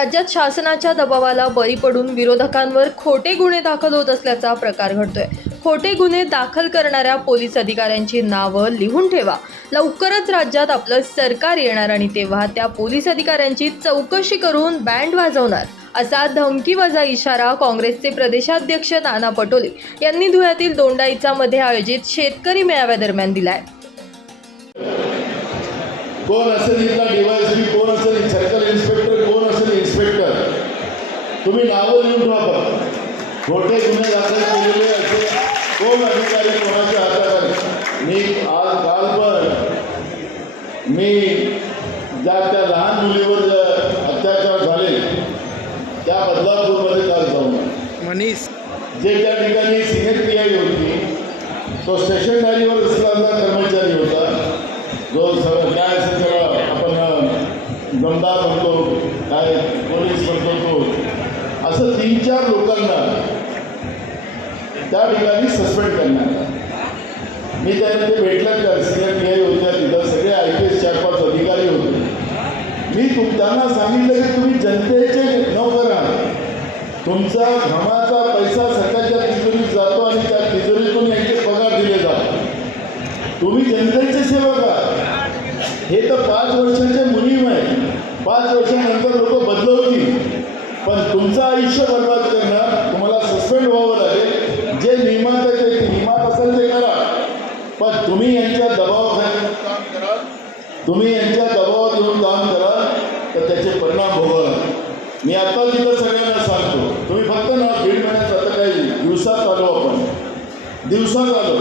राज्यात शासनाच्या दबावाला बळी पडून विरोधकांवर खोटे गुन्हे दाखल होत असल्याचा प्रकार घडतोय. खोटे गुन्हे दाखल करणाऱ्या पोलीस अधिकाऱ्यांची नावं लिहून ठेवा. लवकरच राज्यात आपलं सरकार येणार आणि तेव्हा त्या पोलीस अधिकाऱ्यांची चौकशी करून बँड वाजवणार असा धमकीवजा इशारा काँग्रेसचे प्रदेशाध्यक्ष नाना पटोले यांनी धुळ्यातील दोंडाईचा मध्ये आयोजित शेतकरी मेळाव्यादरम्यान दिलाय. कोण तुम्ही नावं लिहून ठेवा फक्त. खोटे गुन्हे दाखल केलेले असे कोण अधिकारी कोणाच्या हातात आहे मी आज काल पण मी ज्या त्या लहान मुलीवर ज्या अत्याचार झाले त्या बदलापूरमध्ये काल जाऊन आलो. मनीष जे त्या ठिकाणी सिनियर पी आय होती तो स्टेशन गाडीवर असलेला कर्मचारी होता जो सगळं काय असेल त्याला आपण अ, जमदार म्हणतो काय पोलीस म्हणतो तो असं तीन चार लोकांना त्या ठिकाणी सस्पेंड करण्यात आलं. मी त्यांना ते भेटलं का सिनियर पी आय होत्या तिथं सगळे आय पी एस चार पाच अधिकारी होते. मी तुम त्यांना सांगितलं की तुम्ही जनतेचे नव करा तुमचा घामाचा पैसा सरकारच्या तिजोरीत जातो आणि त्या तिजोरीतून यांचे पगार दिले जातात. तुम्ही जनतेचे सेवक आहात. हे तर पाच वर्षाचे मुनीम आहे पाच वर्षानंतर लोक बदलवतील. पण तुमचं आयुष्य बर्बाद करणं तुम्हाला सस्पेंड व्हावं लागेल जे नियमात आहे ते नियमात असेल ते करा पण तुम्ही यांच्या दबावाखाली काम करा तुम्ही यांच्या दबावात येऊन काम करा तर त्याचे परिणाम भोगा मी आता तिथं सगळ्यांना सांगतो तुम्ही फक्त ना दीड महिन्यात आता काही दिवसात आलो आपण दिवसात आलो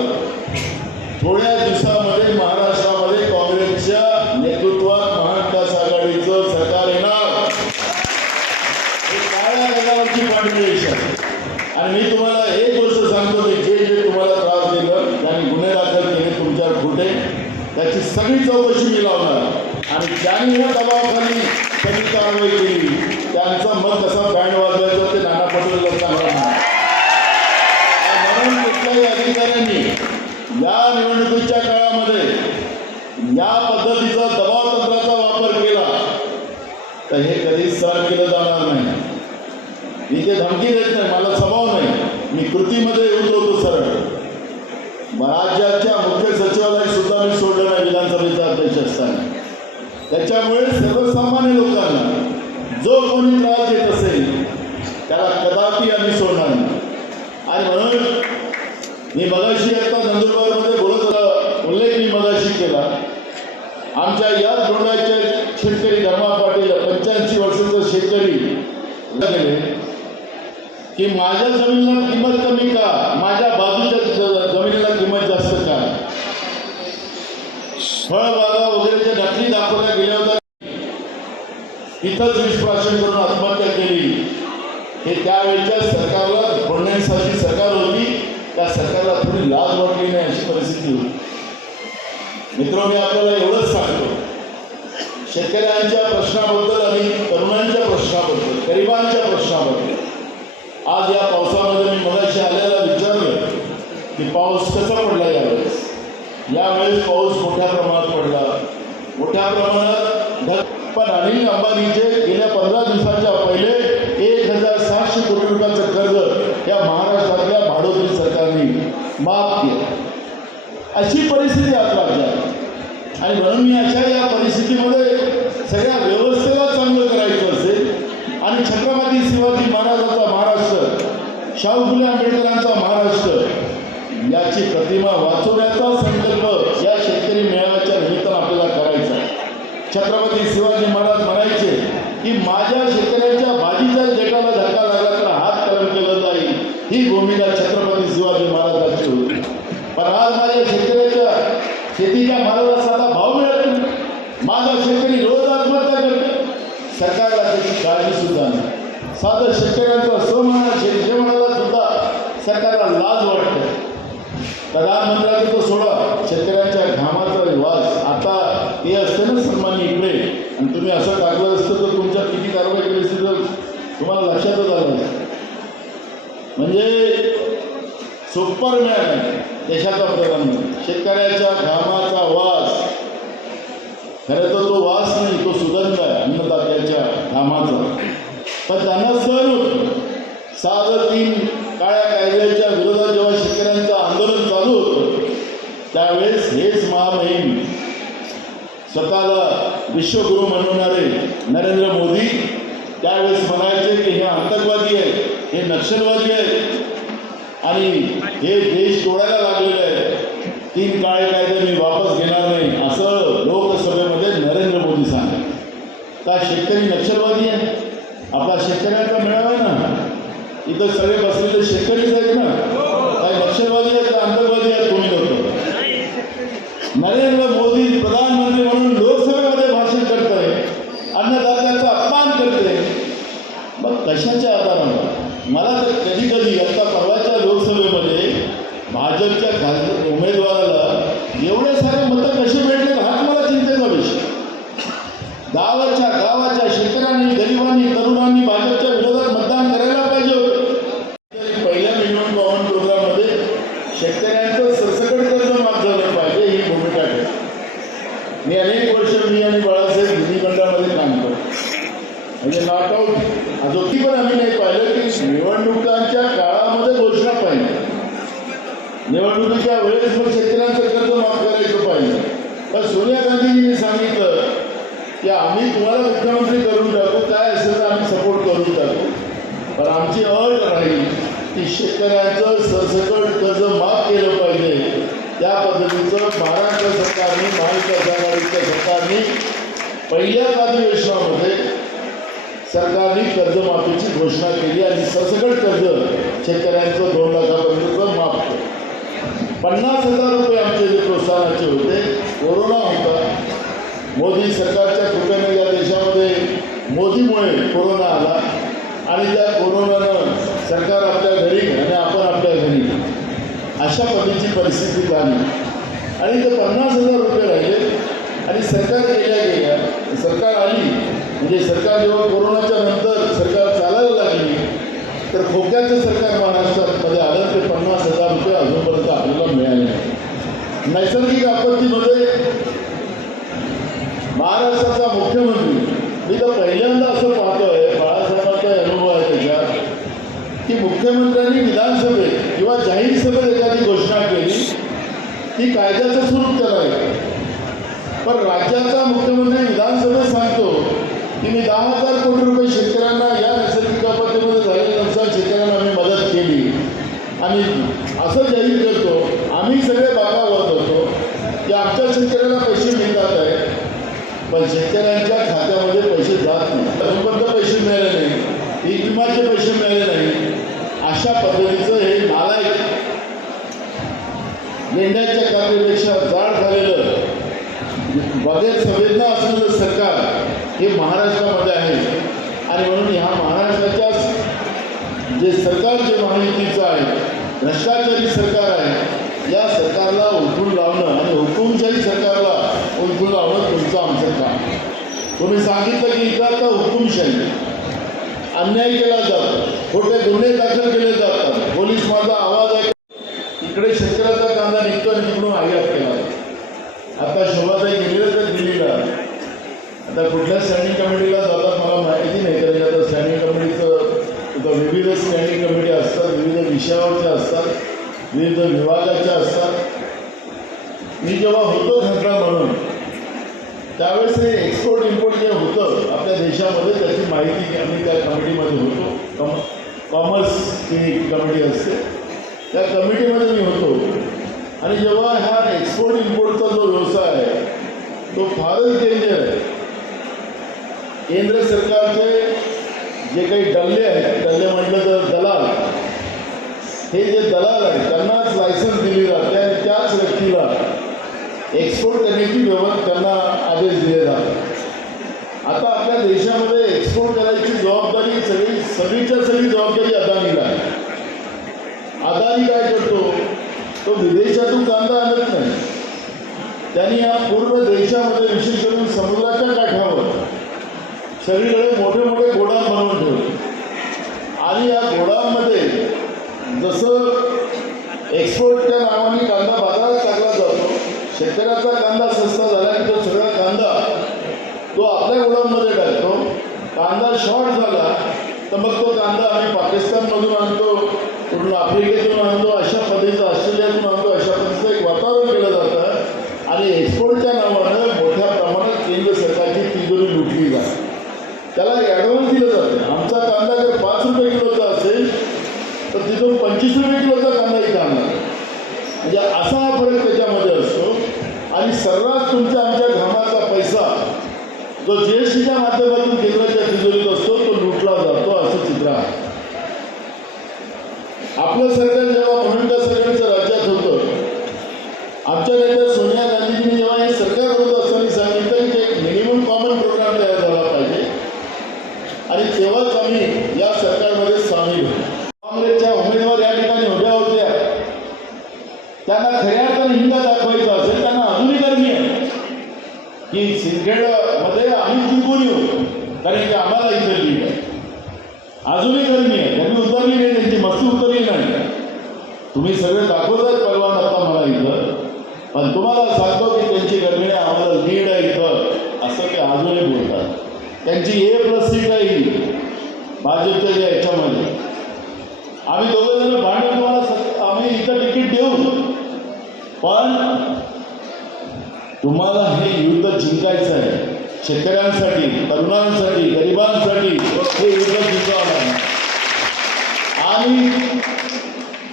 थोड्या दिवसामध्ये महाराष्ट्रामध्ये काँग्रेसच्या नेतृत्वात महाविकास आघाडीचं सरकार येणार हे काळ्या रंगावरची पांढरी रेषा आहे. आणि मी तुम्हाला एक गोष्ट सांगतो की जे जे तुम्हाला त्रास दिलं त्यांनी गुन्हे दाखल केले तुमच्यावर खोटे त्याची सगळी चौकशी मी लावणार आणि ज्यांनी या दबावाखाली त्यांनी कारवाई केली त्यांचं मत कसं बँड वाजवायचं ते नाना पटोले सांगणार म्हणून कुठल्याही अधिकाऱ्यांनी या निवडणुकीच्या काळामध्ये या पद्धतीचा दबाव तंत्राचा वापर केला तर हे कधीच सहन केलं जाणार नाही. मी ते धमकी देत नाही मला स्वभाव नाही. मी कृतीमध्ये उतरवतो सरळ राज्याच्या मुख्य सचिवालय सुद्धा मी सोडलं नाही विधानसभेचा अध्यक्ष असताना त्याच्यामुळे सर्वसामान्य लोकांना जो कोणी त्रास देत असेल त्याला कदापि आम्ही सोडणार नाही आणि म्हणून मी मगाशी आता नंदुरबारमध्ये बोलत होता उल्लेख मी मगाशी केला आमच्या याच धोरणाचे शेतकरी धर्मा पाटील पंच्याऐंशी वर्षाचा शेतकरी गेले की माझ्या जमिनीला किंमत कमी का? माझ्या बाजूच्या जमिनीला किंमत जास्त का? फळबागा वगैरेच्या नकली दाखवल्या गेल्या होत्या तिथंच विश्वासन करून आत्महत्या केली. हे त्यावेळेच्या सरकारला बोलण्यासाठी सरकार होती. त्या सरकारला थोडी लाज वाटली नाही अशी परिस्थिती होती. मित्र मी आपल्याला एवढंच सांगतो. शेतकऱ्यांच्या प्रश्नाबद्दल आणि तरुणांच्या प्रश्नाबद्दल गरिबांच्या प्रश्नाबद्दल आज या पावसामध्ये मी मगाशी आल्याला विचारलं की पाऊस कसा पडला यावेळेस? यावेळेस पाऊस मोठ्या प्रमाणात पडला. मोठ्या प्रमाणात पण अनिल अंबानीचे गेल्या पंधरा दिवसाच्या पहिले एक हजार सातशे कोटी रुपयाचं कर्ज या महाराष्ट्रातल्या भाडोत्री सरकारने माफ केलं. अशी परिस्थिती आज राज्यात आणि म्हणून मी अशा या परिस्थितीमध्ये सगळ्या व्यवस्थेला चांगलं करायचं असेल आणि छत्रपती शाहू फुले आंबेडकरांचा महाराष्ट्र. याची प्रतिमा वाचवण्याचा संकल्प या शेतकरी मेळाव्याच्या निमित्तानं आपल्याला करायचा छत्रपती शिवाजी महाराज म्हणायचे की माझ्या शेतकऱ्यांच्या भाजीच्या देठाला धक्का लागला तर हात कलम केलं जाईल. ही भूमिका छत्रपती शिवाजी महाराजांची होती. पण आज माझ्या शेतकऱ्याच्या शेतीच्या मालाला साधा भाव मिळत नाही. माझा शेतकरी रोज आत्महत्या करतो. सरकारला त्याची काळजी सुद्धा नाही. साधं शेतकऱ्यांचा स्वमना जेवणाला सुद्धा सरकारला लाज वाटते प्रधानमंत्र्यांचा तो सोडा शेतकऱ्यांच्या घामाचा वास आता हे असते ना सन्मान्य इकडे आणि तुम्ही असं टाकलं असतं तर तुमच्या किती कारवाई केली असती तर तुम्हाला लक्षातच आलं नसतं. म्हणजे सुपरमॅन आहे देशाचा प्रधानमंत्री. शेतकऱ्याच्या घामाचा वास. खरं तर तो वास नाही तो सुगंध आहे अन्नदात्याच्या घामाचा. पण त्यांना सहन होत साधं तीन काळ्या कायद्याच्या विरोधात जेव्हा शेतकऱ्यांचं आंदोलन चालू होतं त्यावेळेस हेच महामहिम स्वतःला विश्वगुरू म्हणवणारे नरेंद्र मोदी त्यावेळेस म्हणायचे की हे आतंकवादी आहेत हे नक्षलवादी आहेत. आणि हे देश तोडायला लागलेले आहे. तीन काळे कायदे मी वापस घेणार नाही असं लोकसभेमध्ये नरेंद्र मोदी सांगतात. का शेतकरी नक्षलवादी आहे. आपला शेतकऱ्यांचा मेळावा आहे ना. इथं सगळे बसलेले शेतकरीच आहेत ना. काय नक्षलवादी आहेत का आतंकवादी आहेत तुम्ही लोक नरेंद्र मोदी प्रधानमंत्री म्हणून लोकसभेमध्ये भाषण करतोय अन्नदात्याचा अपमान करते मग कशाच्या आधारानं मला तर कधी कधी आता परवाच्या लोकसभेमध्ये भाजपच्या खासदार उमेदवाराला एवढे सारे मतं कसे भेटले हाच मला चिंतेचा विषय गावाच्या गावाच्या शेतकऱ्यांनी गरिबांनी तरुणांनी भाजपच्या विरोधात मतदान करायला पाहिजे होतं तरी पहिल्या मिनिमम कॉमन प्रोग्राममध्ये शेतकऱ्यांचं सरसकट कर्ज माफ झालं पाहिजे ही भूमिका आहे. मी अनेक वर्ष मी आणि बाळासाहेब विधी मंडळामध्ये काम करतो. म्हणजे नॉट अजूनही पण आम्ही नाही पाहिलं की निवडणुकांच्या काळामध्ये घोषणा पाहिजे. निवडणुकीच्या वेळेस मग शेतकऱ्यांचं कर्ज माफ करायचं पाहिजे. पण सोनिया गांधीजींनी सांगितलं की आम्ही तुम्हाला मुख्यमंत्री करून टाकू काय असेल तर आम्ही सपोर्ट करून टाकू. पण आमची अट राहील की शेतकऱ्यांचं सरसकट कर्ज माफ केलं पाहिजे. त्या पद्धतीचं महाराष्ट्र सरकारने महाविकास आघाडीच्या सरकारने पहिल्याच अधिवेशनामध्ये सरकारने कर्जमाफीची घोषणा केली आणि सरसकट कर्ज शेतकऱ्यांचं दोन लाखापर्यंतचं माफ केलं. पन्नास हजार रुपये आमचे जे प्रोत्साहनाचे होते कोरोना होता. मोदी सरकारच्या कृपेने या देशामध्ये मोदीमुळे कोरोना आला आणि त्या कोरोनानं सरकार आपल्या घरी आणि आपण आपल्या घरी. अशा पद्धतीची परिस्थिती झाली आणि ते पन्नास हजार रुपये राहिले. आणि सरकार गेल्या गेल्या सरकार आली. म्हणजे सरकार जेव्हा कोरोनाच्या नंतर सरकार चालायला लागली तर खोक्याचं सरकार महाराष्ट्रामध्ये आलं. ते पन्नास हजार रुपये अजूनपर्यंत आपल्याला मिळाले नैसर्गिक आपत्तीमध्ये महाराष्ट्राचा मुख्यमंत्री मी तर पहिल्यांदा असं पाहतोय बाळासाहेबांचा अनुभव आहे त्याच्यात की मुख्यमंत्र्यांनी विधान किंवा जाहीर सभेत एखादी घोषणा केली ती कायद्याचं स्वरूप त्याला पण राज्याचा मुख्यमंत्री विधानसभेत सांगतो की मी दहा हजार कोटी रुपये शेतकऱ्यांना या नैसर्गिक आपत्तीमध्ये झालेल्या नुकसान शेतकऱ्यांना आम्ही मदत केली. आणि असं जाहीर करतो आम्ही सगळे बाबा होतो की आमच्या शेतकऱ्यांना पैसे मिळतात आहे पण शेतकऱ्यांच्या खात्यामध्ये पैसे जात नाही. अजूनपर्यंत पैसे मिळाले नाही पीक विमाचे पैसे मिळाले नाही. अशा पद्धतीचं हे नालायक मेंढ्याच्या कात्रीपेक्षा जाड झालेलं बगैर संवेदना असलेलं सरकार हे महाराष्ट्रामध्ये आहे. आणि म्हणून ह्या महाराष्ट्राच्या जे सरकार जे महायुतीचं आहे भ्रष्टाचारी सरकार आहे या सरकारला उलटून लावणं आणि हुकुमशाही सरकारला उलटून लावणं तुमचं आमचं काम. तुम्ही सांगितलं की इथं आता हुकुमशाही. अन्याय केला जातो. खोटे गुन्हे दाखल केले जातात. पोलीस माझा आवाज आहे इकडे शेतकऱ्याचा कांदा निघतो आणि तिकडून आयात केला आता शोभाताई गेलेलं तर दिल्लीला. आता कुठल्या स्टँडिंग कमिटीला जातात मला माहिती नाही कारण आता स्टँडिंग कमिटीचं विविध स्टँडिंग कमिटी असतात विविध विषयावरच्या असतात विविध विभागाच्या असतात. मी जेव्हा होतो खासदार म्हणून त्यावेळेस हे एक्सपोर्ट इम्पोर्ट जे होतं आपल्या देशामध्ये त्याची माहिती आम्ही त्या कमिटीमध्ये होतो. कॉम कॉमर्सची कमिटी असते. त्या कमिटीमध्ये मी होतो. आणि जेव्हा हा एक्सपोर्ट इम्पोर्टचा जो व्यवसाय आहे तो फारच डेंजर आहे केंद्र सरकारचे जे काही डल्ले आहेत डल्ले म्हटलं तर दलाल। हे जे दलाल आहेत त्यांनाच लायसन्स दिली जाते आणि त्याच व्यक्तीला एक्सपोर्ट करण्याची व्यवस्था त्यांना आदेश दिले जातात आता आपल्या देशामध्ये एक्सपोर्ट करायची जबाबदारी सगळी सगळीच्या सगळी जबाबदारी अदानीला आहे अदानी काय करतो तो देशातून कांदा आणत नाही. त्यांनी या पूर्ण देशामध्ये विशेष करून समुद्राच्या काठावर सगळीकडे मोठे मोठे गोडाम बनवून ठेवले. आणि या गोडाममध्ये जसं एक्सपोर्टच्या नावाने कांदा बाजारात टाकला जातो शेतकऱ्याचा कांदा स्वस्त झाला की तो सगळा कांदा तो आपल्या गोडाऊनमध्ये टाकतो. कांदा शॉर्ट झाला तर मग तो कांदा आम्ही पाकिस्तानमधून आणतो पूर्ण आफ्रिकेतून आणतो अशा पद्धतीचं ऑस्ट्रेलियातून आणतो अशा पद्धतीचं एक वातावरण केलं जातं. आणि एक्सपोर्टच्या नावानं मोठ्या प्रमाणात केंद्र सरकारची तिजोरी लुटली जाते. त्याला ॲडव्हान्स दिलं जातं. आमचा कांदा जर पाच रुपये किलोचा असेल तर तिथून पंचवीस रुपये किलोचा कांदा इथं आणणार म्हणजे असा हा फरक त्याच्यामध्ये असतो. आणि सर्रास तुमच्या आमच्या घामाचा पैसा जो जे एस टीच्या माध्यमातून केंद्राच्या तिजोरीत असतो तो लुटला जातो असं चित्र आहे आपलं सरकार जेव्हा म्हणून सरकारचं राज्यात होतं आमच्या नेत्या सोनिया गांधीजींनी जेव्हा हे सरकार होत असताना सांगितलं की एक मिनिमम कॉमन प्रोग्राम तयार झाला पाहिजे आणि तेव्हाच आम्ही या सरकारमध्ये सामील होतो काँग्रेसच्या उमेदवार या ठिकाणी उभ्या होत्या त्यांना खऱ्या अर्थाने हिंगा दाखवायचा असेल त्यांना अजूनही गरमी आहे की सिंदखेडमध्ये आम्ही जिंकून येऊ कारण की आम्हाला इथं लीड आहे अजूनही गरमी आहे त्यांनी उतरली नाही त्यांची मस्ती उतरली नाही तुम्ही सगळे दाखवतात परवान आता मला इथं पण तुम्हाला सांगतो की त्यांची गरमी नाही आम्हाला लीड आहे इथं असं ते अजूनही बोलतात त्यांची ए प्लस सीट आहे ही भाजपच्या ज्या याच्यामध्ये आम्ही दोघं जण भांडून तुम्हाला सत- आम्ही इथं तिकीट देऊ पण तुम्हाला हे युद्ध जिंकायचं आहे शेतकऱ्यांसाठी तरुणांसाठी गरिबांसाठी हे युद्ध जिंकावं आहे आणि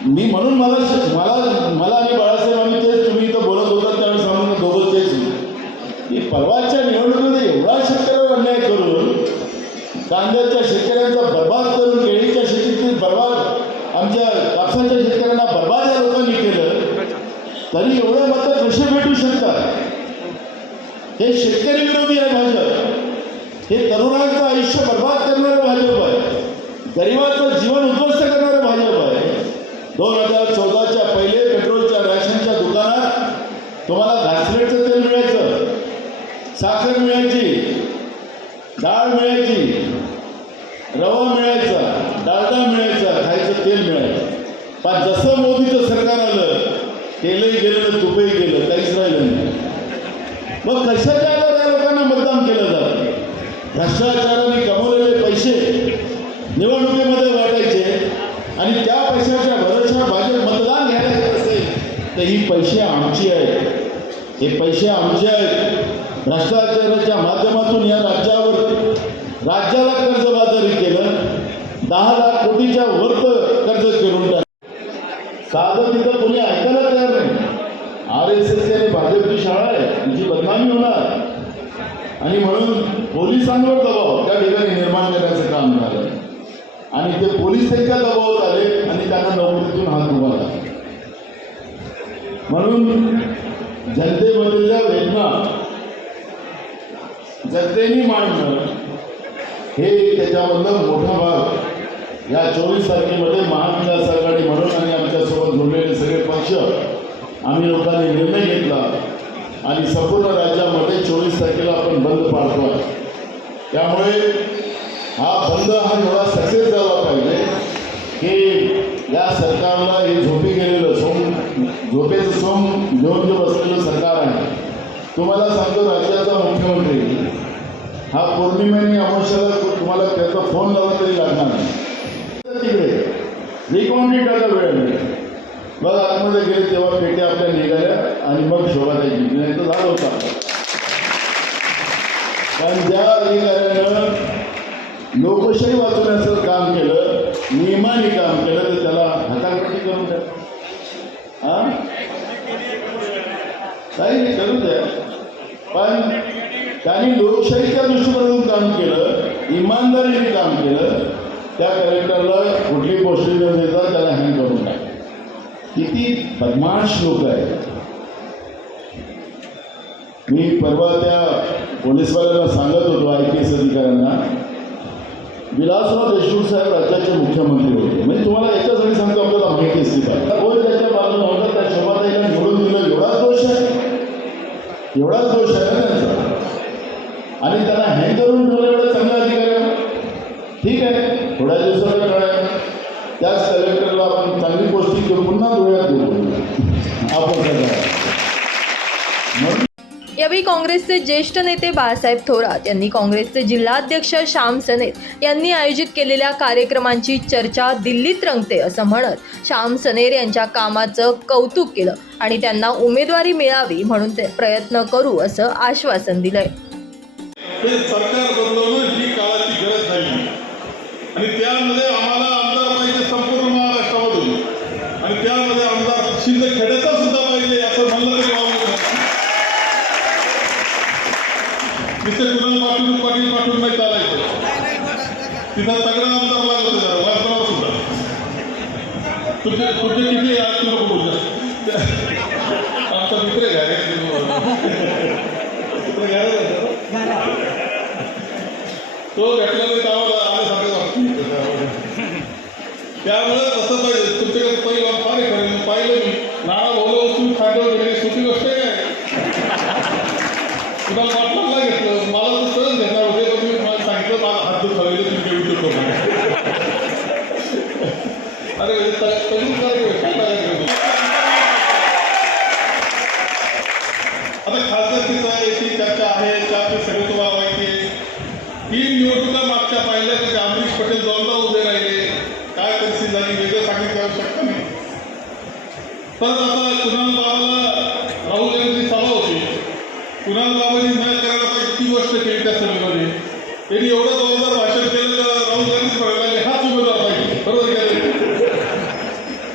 मी म्हणून मला मला मला आणि बाळासाहेब आम्ही तेच तुम्ही इथं बोलत होता त्यावेळी सांगून दोघं तेच की परवाच्या निवडणुकीमध्ये एवढा शेतकऱ्यावर अन्याय करून कांद्याच्या शेतकऱ्यांचा बर्बाद करून केळीच्या शेतीतील बर्बाद आमच्या कापसाच्या शेतकऱ्यांना बर्बाद या लोकांनी केलं तरी एवढे मतं कसे भेटू शकतात? हे शेतकरी विरोधी आहे भाजप. हे तरुणांचं आयुष्य बर्बाद करणारं भाजप आहे. गरिबात जीवन उद्ध्वस्त करणारं भाजप आहे दोन हजार चौदाच्या पहिले पेट्रोलच्या रॅशनच्या दुकानात तुम्हाला घासलेटचं तेल मिळायचं साखर मिळायची डाळ मिळायची रवा मिळायचा डाळडा मिळायचा खायचं तेल मिळायचं पण जसं मोदीचं सरकार आलं तेलही गेलं तर तुपही गेलं काहीच राहिलं नाही मग कशाच्या त्या लोकांना मतदान केलं जातं? भ्रष्टाचाराने कमवलेले पैसे निवडणुकीमध्ये वाटायचे आणि त्या पैशाच्या भरोश्यावर भाजप मतदान घ्यायला येत असेल तर ही पैसे आमची आहेत. हे पैसे आमचे आहेत. भ्रष्टाचाराच्या माध्यमातून या राज्यावर राज्याला कर्जबाजारी केलं दहा लाख कोटीच्या वर्त कर्ज करून टाकलं. साधं तिथं कोणी ऐकायला तयार नाही. आर एस एस आणि भाजपची शाळा आहे. तिची बदनामी होणार. आणि म्हणून पोलिसांवर दबाव. त्या ठिकाणी निर्माण करण्याचं काम झालं. आणि ते पोलीस त्यांच्या दबावात आले आणि त्यांना नोकरीतून हात उभारला. म्हणून जनतेमधल्या वेदना जनतेने मांडणं हे त्याच्यामधलं मोठा भाग या चोवीस तारखेमध्ये महाविकास आघाडी म्हणून आणि आमच्यासोबत जोडलेले सगळे पक्ष आम्ही लोकांनी निर्णय घेतला आणि संपूर्ण राज्यामध्ये चोवीस तारखेला आपण बंद पाडतो आहे त्यामुळे हा बंद हा एवढा सक्सेस झाला पाहिजे की या सरकारला हे झोपी गेलेलं सोम झोपेचं सोम घेऊन जे बसलेलं सरकार आहे. तुम्हाला सांगतो राज्याचा मुख्यमंत्री हा पौर्णिमेने अमावस्याला तुम्हाला त्याचा फोन लावला तरी लागणार नाही. तिकडे रिकॉन्डिटाचा वेळ मिळेल मग आतमध्ये गेले तेव्हा पेट्या आपल्या निघाल्या आणि मग शोभा द्यायची नाही तर झालं होतं कारण ज्या अधिकाऱ्यानं लोकशाही वाचवण्याचं काम केलं नियमाने काम केलं तर त्याला हाताकडे करून द्या. हा? काही नाही करू द्या. पण त्यांनी लोकशाहीच्या दृष्टीकोनातून काम केलं इमानदारीने काम केलं त्या कलेक्टरला कुठली पोस्टिंग न देता त्याला हँग करून टाक किती बदमाश लोक आहेत. मी परवा त्या पोलीसवाल्यांना सांगत होतो आय पी एस अधिकाऱ्यांना. विलासराव देशमुख साहेब राज्याचे मुख्यमंत्री होते. म्हणजे तुम्हाला याच्यासाठी सांगतो आपल्याला माहिती असली पाहिजे. कोण त्याच्या बाजूला होता त्या शोभाताईला निवडून दिलं एवढाच दोष आहे. एवढाच दोष आहे ना त्यांचा. आणि त्यांना हँग करून ठेवलं एवढा चांगला अधिकारी ठीक आहे थोड्या दिवसाचा त्याच कलेक्टरला आपण चांगली गोष्टी करून पुन्हा डोळ्यात घेऊ आपण यावेळी काँग्रेसचे ज्येष्ठ नेते बाळासाहेब थोरात यांनी काँग्रेसचे जिल्हाध्यक्ष श्याम सनेर यांनी आयोजित केलेल्या कार्यक्रमांची चर्चा दिल्लीत रंगते असं म्हणत श्याम सनेर यांच्या कामाचं कौतुक केलं आणि त्यांना उमेदवारी मिळावी म्हणून ते प्रयत्न करू असं आश्वासन दिलंय हे सरकार बदलवणं ही काळाची गरज झाली आणि त्यामध्ये आम्हाला आमदार पाहिजे संपूर्ण महाराष्ट्रामधून आणि त्यामध्ये आमदार शिंदखेड्याचा सुद्धा पाहिजे असं म्हणलं तरी वावगं नाही. तिथे कुणाल पाटील पाटील पाठवून नाही चालायचं तिथं तगडा आमदार लागत होता वासनावर सुद्धा तुमचे तुमचे किती आहे तुम्ही नको बोलू आमचा मित्र आहे मित्र घ्यायला तो भेटला नाही त्यावर आल्यासारखं वाटतं त्यामुळे तसं पाहिजे तुमच्याकडे पहिला फार आहे खरं पाहिलं मी नाना भाऊ उचलून खांद्यावर घेणे सोपी गोष्ट आहे काय तुम्हाला पाटलांना घेतलं मला तर सहज घेणार होते पण मी मला सांगितलं मला हात दुखावले तुमच्या विचार करू अरे तरी काय काय लागायचं? आता खासदारकीचा याची चर्चा आहे त्याचे सगळे तुम्हाला माहिती आहे ही निवडणुका मागच्या पाहिल्या तर अमरीश पटेल दोनदा उभे राहिले काय परिस्थिती झाली वेगळं सांगितलं आवश्यकता नाही परत आता कुणाल बाबाला राहुल गांधी सभा होती कुणाल बाबांनी न करायला पाहिजे ती गोष्ट केली त्या सभेमध्ये त्यांनी एवढं जोरदार भाषण केलं तर राहुल गांधी म्हणायला लागले हाच उमेदवार पाहिजे बरोबर केलं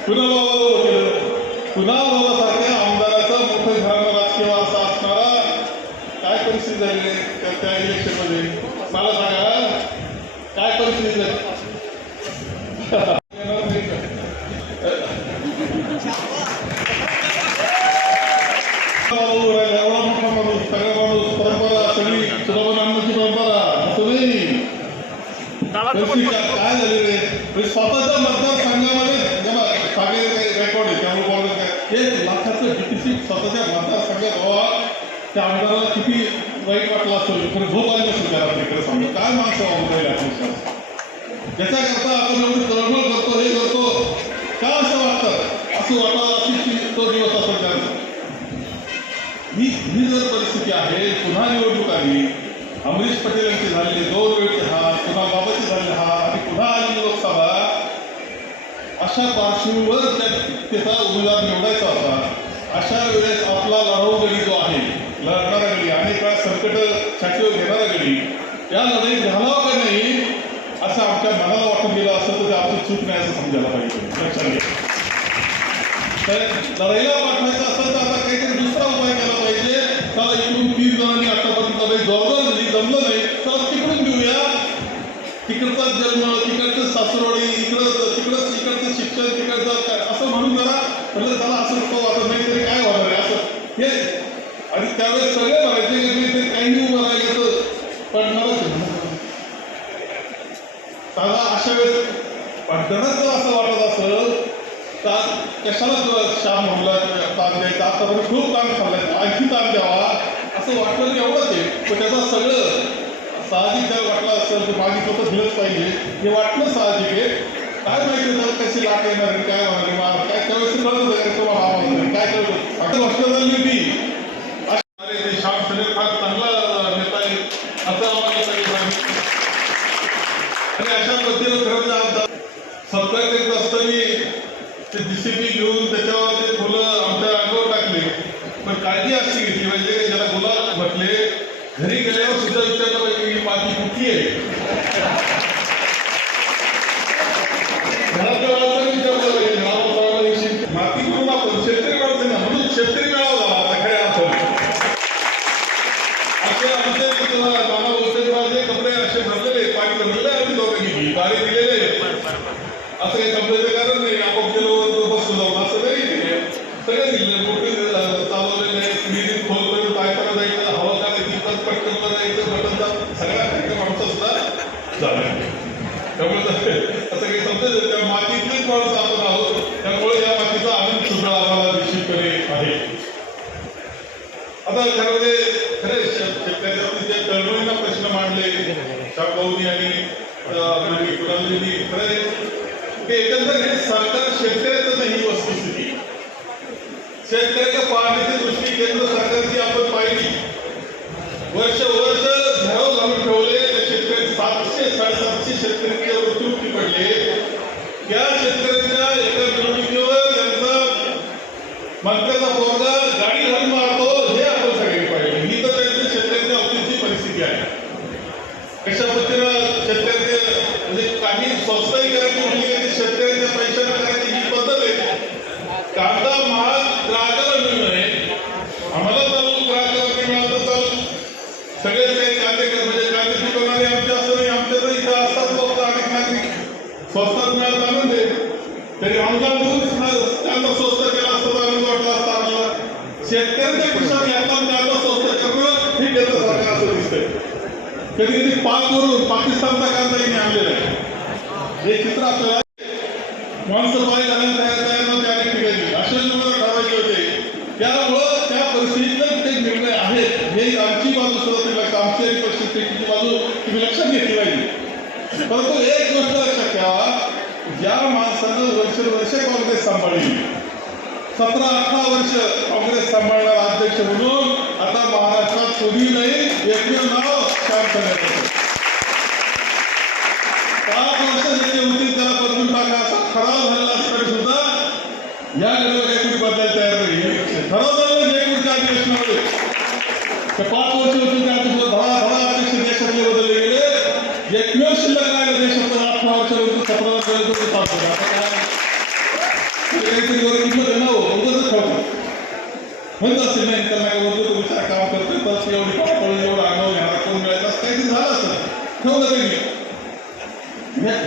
कुणाल बाबा केलं कुणाल बाबा सारख्या आमदाराचा मोठं घराणं राजकीय वारसा असणारा काय परिस्थिती झाली आहे त्या त्या इलेक्शनमध्ये मला सांगा काय परिस्थिती झाली येणार नाही का? भाऊ राहिला, एवढा मोठा माणूस सगळा माणूस परंपरा सगळी सुधाबन अन्नाची परंपरा असं नाही परिस्थिती काय काय झाली रे म्हणजे स्वतःच्या मतदारसंघामध्ये जेव्हा काही रेकॉर्ड आहे त्यामुळे बोलत काय? एक लाखाचं डीटीसी स्वतःच्या मतदार संघात व्हावा त्या आमदाराला किती वाईट वाटलं असेल म्हणजे खरं झोप आली नसेल त्याला तिकडे सांगतो. काय माणसं वागू राहिले ज्याच्याकरता आपण एवढी तळमळ करतो हे करतो. का असं वाटतं? असं वाटावं अशी तो दिवस असेल त्याचा. ही ही जर परिस्थिती आहे पुन्हा निवडणूक आली अमरीश पटेल यांची झालेली दोन वेळचे हा पुन्हा बाबाची झालेली हा आणि पुन्हा आली लोकसभा अशा पार्श्वभूमीवर त्या- त्याचा उमेदवार निवडायचा होता. अशा वेळेस आपला लढाऊ गडी जो आहे लढणारा गडी अनेक वेळा संकट छातीवर घेणारा गडी या लढाईत घालावा का नाही असं आमच्या मनाला वाटून गेलं असं तर ते आपली चूक नाही असं समजायला पाहिजे. लक्षात घ्या. तर लढाईला पाठवायचं असेल तर आता काहीतरी दुसरा उपाय केला पाहिजे. चला इकडून तीस जणांनी आतापर्यंत लढाई जोरदार झाली जमलं नाही. चला तिकडून घेऊया. तिकडचाच जन्म तिकडचं सासरवाडी इकडं तिकडंच इकडचं शिक्षण तिकडचं काय असं म्हणून जरा म्हटलं चला असं नको आता नाही तरी काय होणार आहे असं. हे आणि त्यावेळेस सगळे म्हणायचे की नाही ते काही उभं राहिलं तर पडणारच त्याला अशा वेळेस पडणंच जर असं वाटत असं तर कशाला तुला श्याम म्हणला ताण द्यायचा? आता खूप ताण खाल्लाय. आणखी ताण द्यावा? असं वाटलं की एवढंच आहे. पण त्याचा सगळं साहजिक काय वाटलं असेल तर माझी स्वतः दिलंच पाहिजे. हे वाटलं साहजिक आहे. काय माहिती त्याला कशी लाट येणार काय होणार आहे, काय त्यावेळेस कळत होतं हा होणार, काय कळत आता गोष्ट झाली होती अरे ते फार चांगला नेता आहे. असं आम्हाला सगळे सांगितलं आणि अशा खरं तर सत्ता करीत असताना ते जीसीबी घेऊन त्याच्यावर ते फुलं आमच्या अंगावर टाकले पण काळजी अशी घेतली पाहिजे की ज्याला गुलाब म्हटले घरी गेल्यावर सुद्धा विचारलं पाहिजे की ही माती कुठली आहे घरातल्या माणसाने विचारलं पाहिजे नाव साहेबांविषयी माती करून आपण शेतकरी माणसाने म्हणून शेतकरी मेळावा झाला आता खऱ्या अर्थाने असे आमचे तिथं नाना बोलते माझे कपडे असे भरलेले पाणी भरलेले आम्ही दोघांनी गेली गाडी दिलेले असं काही कपड्याचं कारण नाही आपण गेलो तो बसतो जाऊन असं काही नाही सगळे दिले मोठे चालवलेले विहिरीत खोल करून काय करत जायचं हवा करायची परत पटकन करायचं बटन सगळ्या काही माणसं सुद्धा झाल्या त्यामुळे तसं- असं काही समजत त्या मातीतलीच माणसं आपण आहोत त्यामुळे या मातीचा आनंद सुद्धा आम्हाला निश्चितपणे आहे आता खरं म्हणजे खरे शेतकऱ्याचे जे तळमळीनं प्रश्न मांडले शाहबाऊनी आणि म्हणजे कुणालींनी खरे ते एकंदर सरकार शेतकऱ्याचं नाही वस्तुस्थिती शेतकऱ्याच्या पाहण्याची दृष्टी केंद्र सरकारची आपण पाहिली. वर्ष वर्ष धराव घालून ठेवले त्या शेतकरी सातशे साडेसातशे शेतकरी मृत्युमुखी पडले. त्या शेतकऱ्यांच्या एका निवडणुकीवर त्यांचा मंत्र्याचा पोरगा गाडी घालून मारतो हे आपण सगळ्यांनी पाहिजे ही तर त्यांच्या शेतकऱ्यांच्या बाबतीतची परिस्थिती आहे कशा पद्धतीनं शेतकऱ्याचे म्हणजे काही स्वस्तही करायची म्हणजे ते शेतकऱ्याच्या पैशाने करायची ही पद्धत आहे कांदा महाग ग्राहकाला मिळू नये आम्हाला चालू ग्राहकाला कमी मिळालं तर चालू सगळेच काही कांदे म्हणजे कांदे पिकवणारे आमचे असं नाही आमच्या तर इथं असतात लोक अनेक नागरिक स्वस्तात मिळालं आनंद आहे तरी अनुदान देऊन कांदा स्वस्त केला असता तर आनंद वाटला असता आम्हाला शेतकऱ्यांच्या खिशात यातला कांदा स्वस्त करणं हे केंद्र सरकार असं दिसतंय कधी कधी पाक वरून पाकिस्तानचा कांदाही आणलेला आहे. हे चित्र आपल्याला माणसं बाहेर जाण्यास तयार तयार नव्हते अनेक ठिकाणी. असे निर्णय ठरवायचे होते. त्यामुळं त्या परिस्थितीतच ते निर्णय आहेत हे आमची बाजू सुद्धा तुम्ही आमची आणि परिस्थितीची बाजू तुम्ही लक्षात घेतली पाहिजे. परंतु एक गोष्ट लक्षात ठेवा ज्या माणसानं वर्ष वर्ष काँग्रेस सांभाळली. सतरा अठरा वर्ष काँग्रेस सांभाळणारा अध्यक्ष म्हणून आता महाराष्ट्रात कोणी नाही एकमेव काम करण्यात येतं पाच वर्ष त्याचे होती त्याला बदलून टाका असा खराब झालेला असताना सुद्धा या घडीला एकूण बदलायला तयार नाही ठराव झालेलं जयपूरच्या अधिवेशनामध्ये ते पाच वर्ष होती त्या अध्यक्ष धडा धडा अध्यक्ष देशातले बदलले गेले एकमेव शिल्लक राहिलं देशाचं अठरा वर्ष होतं सतरा वर्ष होतं ते पाच वर्ष आता काय काहीतरी वर किंमत आहे ना हो उगाचच ठेवतात म्हणत असेल नाही त्यांना काय बोलतो तो विचार काम करतोय तर एवढी ठेवलं त्यांनी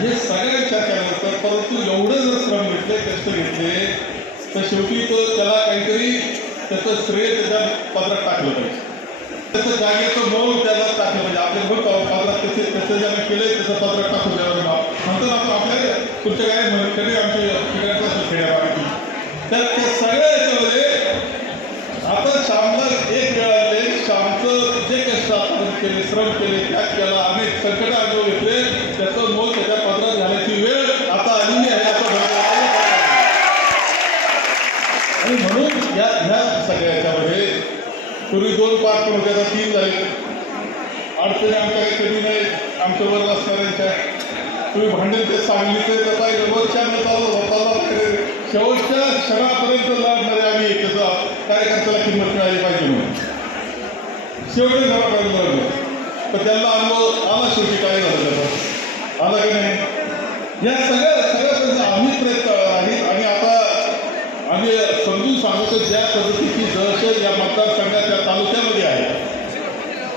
हे सगळ्या विचार केल्यानंतर परंतु एवढं जर श्रम घेतले कष्ट घेतले तर शेवटी तो त्याला काहीतरी त्याचं श्रेय त्याच्या पदरात टाकलं पाहिजे. त्याचं जागेचं मोल त्याला टाकलं पाहिजे. आपले म्हणतो पदरात त्याचे त्याचं ज्यानं केलंय त्याचं पदरात टाकून द्यावं म्हणतात आपण आपल्या तुमच्या काय म्हणत कधी आमची ठिकाणचं असेल खेड्यापाड्याची तर त्या सगळ्या याच्यामध्ये आता श्यामला एक वेळ आले श्यामचं जे कष्ट आपण केले श्रम केले त्याग केला. अनेक संकट अनुभव घेतले. त्याचं मोल त्याच्या पदरात घालायची वेळ आता आलेली आहे. असं म्हणायला आणि म्हणून या ह्या सगळ्याच्यामध्ये पूर्वी दोन पाच होते आता तीन झाले. अडचणी आमच्याकडे कधी नाही आमच्या वर्ग असणाऱ्यांच्या. तुम्ही भांडणचे सांगलीचे तर पाहिजे वरच्यानं चालू होताला शेवटच्या क्षणापर्यंत लढणारे आम्ही त्याचा कार्यकर्त्याला किंमत मिळाली पाहिजे म्हणून. शेवटी घरापर्यंत लढलो तर त्यांना अनुभव आला शेवटी काय झालं? त्याचा आला की नाही? या सगळ्या सगळ्या आम्ही प्रयत्न आहे आणि आता आम्ही समजून सांगतो ज्या पद्धतीची दहशत या मतदारसंघात या तालुक्यामध्ये आहे.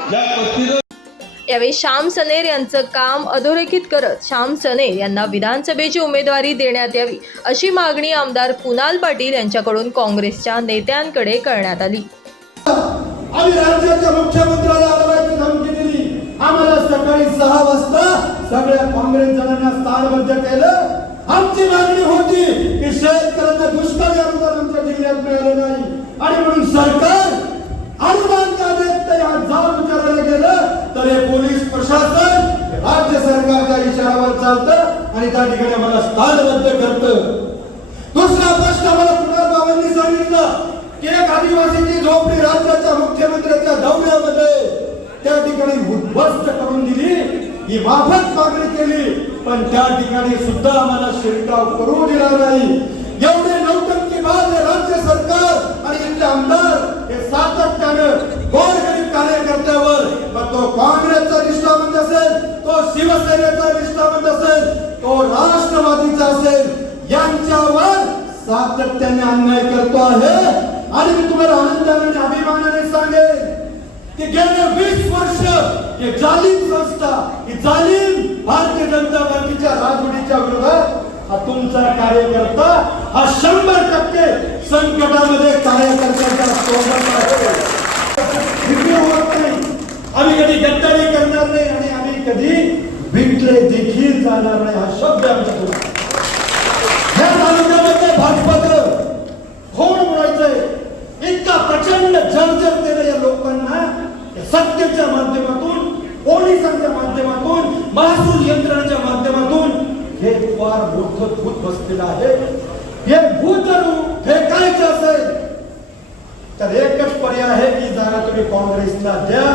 ज्या पद्धतीनं यावेळी श्याम सनेर यांचं काम अधोरेखित करत श्याम सनेर यांना विधानसभेची उमेदवारी देण्यात यावी अशी मागणी आमदार कुणाल पाटील यांच्याकडून काँग्रेसच्या नेत्यांकडे करण्यात आली. आम्ही राज्याच्या मुख्यमंत्र्याला अडवायची धमकी दिली. आम्हाला सकाळी सहा वाजता सगळ्या काँग्रेस जणांना स्थानबद्ध केलं. आमची मागणी होती की शेतकऱ्यांना दुष्काळी अनुदान आमच्या जिल्ह्यात मिळालं नाही. आणि म्हणून सरकार अनुदान का देत नाही जाऊन विचारायला गेलं तर हे पोलीस प्रशासन राज्य सरकारच्या इशाऱ्यावर चालतं आणि त्या ठिकाणी आम्हाला स्थानबद्ध करतं. दुसरा प्रश्न मला कुणाल बाबांनी सांगितलं. एक आदिवासीची झोपडी राज्याच्या मुख्यमंत्र्याच्या दौऱ्यामध्ये त्या ठिकाणी उद्ध्वस्त करून दिली. ही माफक मागणी केली पण त्या ठिकाणी सुद्धा आम्हाला शिरकाव करू दिला नाही. एवढे नौटंकी बाद राज्य सरकार आणि इथले आमदार हे सातत्यानं गोरगरीब कार्यकर्त्यावर. मग तो काँग्रेसचा निष्ठावंत असेल तो शिवसेनेचा निष्ठावंत असेल तो राष्ट्रवादीचा असेल यांच्यावर सातत्याने अन्याय करतो आहे. आणि मी तुम्हाला आनंदाने आणि अभिमानाने सांगेन की गेले वीस वर्ष हे जालीम संस्था ही जालीम भारतीय जनता पार्टीच्या राजवटीच्या विरोधात हा तुमचा कार्यकर्ता हा शंभर टक्के संकटामध्ये कार्यकर्त्याच्या सोबत आहे. होत नाही. आम्ही कधी गद्दारी करणार नाही आणि आम्ही कधी विकले देखील जाणार नाही. हा शब्द आमच्या या तालुक्यामध्ये भाजपा होण मिळायचंय इतका प्रचंड जर्जरतेने या लोकांना या सत्तेच्या माध्यमातून पोलिसांच्या माध्यमातून महसूल यंत्रणाच्या माध्यमातून हे फार मोठं भूत बसलेलं आहे. हे भूत फेकायचं असेल तर एकच पर्याय आहे की जागा तुम्ही काँग्रेसला द्या.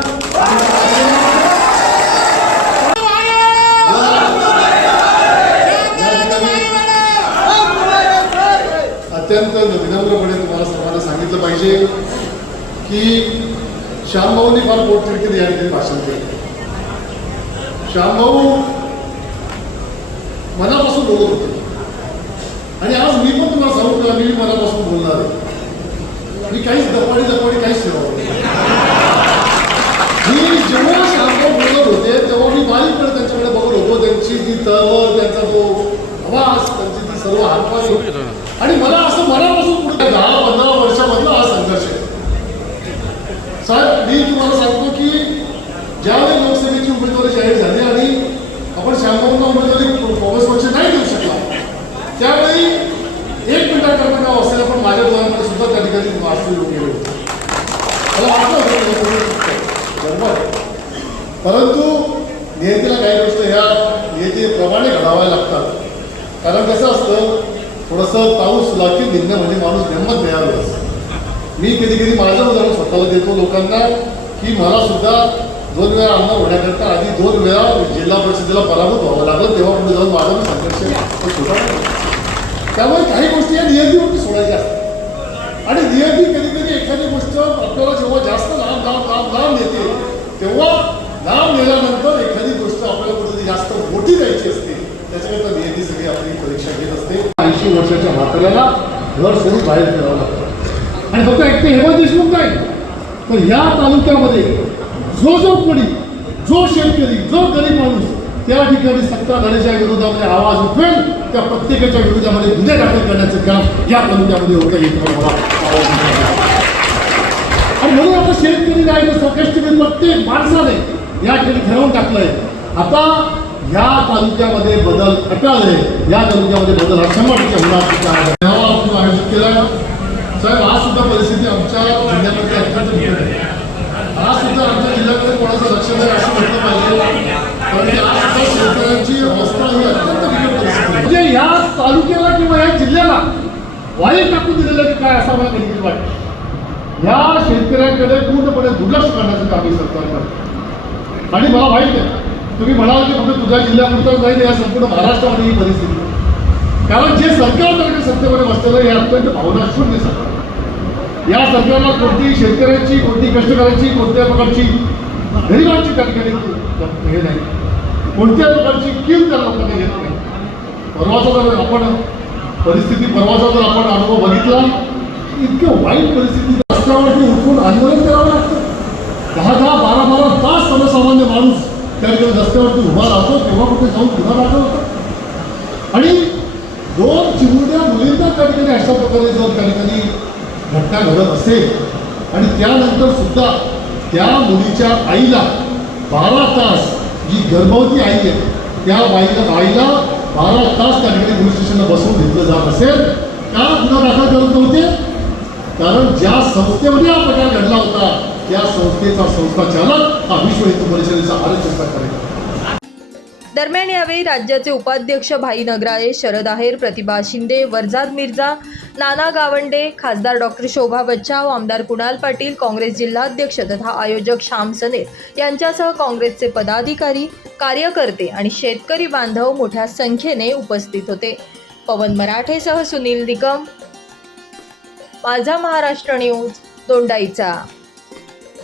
अत्यंत विनम्रपणे तुम्हाला सर्वांना सांगितलं पाहिजे की श्यामभाऊनी फार पोटतिडकीने या ठिकाणी भाषण केलं. श्यामभाऊ मनापासून बोलत होते आणि आज मी पण तुम्हाला सांगू का मी मनापासून बोलणार आहे मी काहीच दपाडी दपाडी काहीच ठेवणार मी जेव्हा श्यामभाऊ बोलत होते तेव्हा मी बारीककडे त्यांच्याकडे बघत होतो त्यांची ती तळवळ त्यांचा तो आवाज त्यांची ती सर्व हातपाय आणि मला असं मनापासून पुढे दहा पंधरा वर्षामधला हा संघर्ष आहे साहेब मी तुम्हाला सांगतो की ज्यावेळी लोकसभेची उमेदवारी जाहीर झाली आणि आपण श्यामभाऊंना उमेदवारी काँग्रेस पक्ष नाही देऊ शकला त्यावेळी एक मिनिटाकरता नाव असेल पण माझ्या डोळ्यामध्ये सुद्धा त्या ठिकाणी वाचली लोक गेले होते मला वाटलं होतं हे बरोबर परंतु नियतीला काही गोष्ट ह्या नियतीप्रमाणे घडाव्या लागतात. कारण कसं असतं थोडंसं पाऊस लाखी निघणं म्हणजे माणूस नेमत मिळालं मी कधी कधी माझं उदाहरण स्वतःला देतो लोकांना की मला सुद्धा दोन वेळा आमदार होण्याकरता आधी दोन वेळा जिल्हा परिषदेला पराभूत व्हावं लागलं तेव्हा पुढे जाऊन माझा मी संघर्ष त्यामुळे काही गोष्टी या नियतीवरती सोडायच्या असतात. आणि नियती कधी कधी एखादी गोष्ट आपल्याला जेव्हा जास्त लांब लांब लांब लांब येते तेव्हा लांब नेल्यानंतर एखादी गोष्ट आपल्याला कुठेतरी जास्त मोठी द्यायची असते. त्याच्याकरता नियती सगळी आपली परीक्षा घेत असते. ऐंशी वर्षाच्या म्हाताऱ्याला घर सोडून बाहेर फिरावं लागतं. आणि फक्त एक ते हेमंत देशमुख नाही तर या तालुक्यामध्ये जो जो कोणी जो शेतकरी जो गरीब माणूस त्या ठिकाणी सत्ताधारीच्या विरोधामध्ये आवाज उठवेल. त्या प्रत्येकाच्या विरोधामध्ये गुन्हे दाखल करण्याचं काम या तालुक्यामध्ये होतं येत आणि म्हणून आता शेतकरी नाही तर संकष्टीमध्ये प्रत्येक माणसाने या ठिकाणी ठरवून टाकलंय. आता या तालुक्यामध्ये बदल अटाळे या तालुक्यामध्ये बदल हा शंभर टक्के होणार आपण आयोजित केला साहेब आज सुद्धा परिस्थिती आमच्या जिल्ह्यामध्ये अत्यंत बिकट आहे आज सुद्धा आमच्या जिल्ह्यामध्ये कोणाचं लक्ष नाही असं म्हटलं पाहिजे. म्हणजे या तालुक्याला किंवा या जिल्ह्याला वाईट टाकून दिलेलं की काय असं मला कधी कधी वाटतं या शेतकऱ्यांकडे पूर्णपणे दुर्लक्ष करण्याचं काम आहे सरकार करतं. आणि मला माहिती आहे. तुम्ही म्हणाल की फक्त तुझ्या जिल्ह्यापुरतं नाही या संपूर्ण महाराष्ट्रामध्ये ही परिस्थिती आहे. कारण जे सरकार सत्तेमध्ये बसलेलं हे अत्यंत भावनाशून्य सरकार या सरकारला कोणती शेतकऱ्यांची कोणती कष्टकऱ्यांची कोणत्या प्रकारची गरिबांची काही हे नाही. कोणत्या प्रकारची कीव त्या लोकांनी घेत नाही. परवाचा जर आपण परिस्थिती परवाचा जर आपण अनुभव बघितला इतक्या वाईट परिस्थिती रस्त्यावरती उठून आंदोलन करावं लागतं. दहा दहा बारा बारा तास सर्वसामान्य माणूस त्या ठिकाणी रस्त्यावरती उभा राहतो तेव्हा कुठे जाऊन गुन्हा दाखल होतो. आणि दोन चिमुरड्या मुलींना त्या ठिकाणी अशा प्रकारे जर त्या ठिकाणी घटना घडत असेल आणि त्यानंतर सुद्धा त्या मुलीच्या आईला बारा तास जी गर्भवती आई आहे त्या बाईला बाईला बारा तास त्या ठिकाणी पोलीस स्टेशनला बसवून घेतलं जात असेल. का गुन्हा दाखल करत नव्हते कारण ज्या संस्थेमध्ये हा प्रकार घडला होता त्या संस्थेचा संस्था चालक हा विश्व हिंदू परिषदेचा आरक्षण कार्यक्रम दरम्यान यावेळी राज्याचे उपाध्यक्ष भाई नगराळे शरद आहेर प्रतिभा शिंदे वरजाद मिर्झा नाना गावंडे खासदार डॉक्टर शोभा बच्चाव आमदार कुणाल पाटील काँग्रेस जिल्हाध्यक्ष तथा आयोजक श्याम सनेर यांच्यासह काँग्रेसचे पदाधिकारी कार्यकर्ते आणि शेतकरी बांधव मोठ्या संख्येने उपस्थित होते. पवन मराठेसह सुनील निकम माझा महाराष्ट्र न्यूज दोंडाईचा.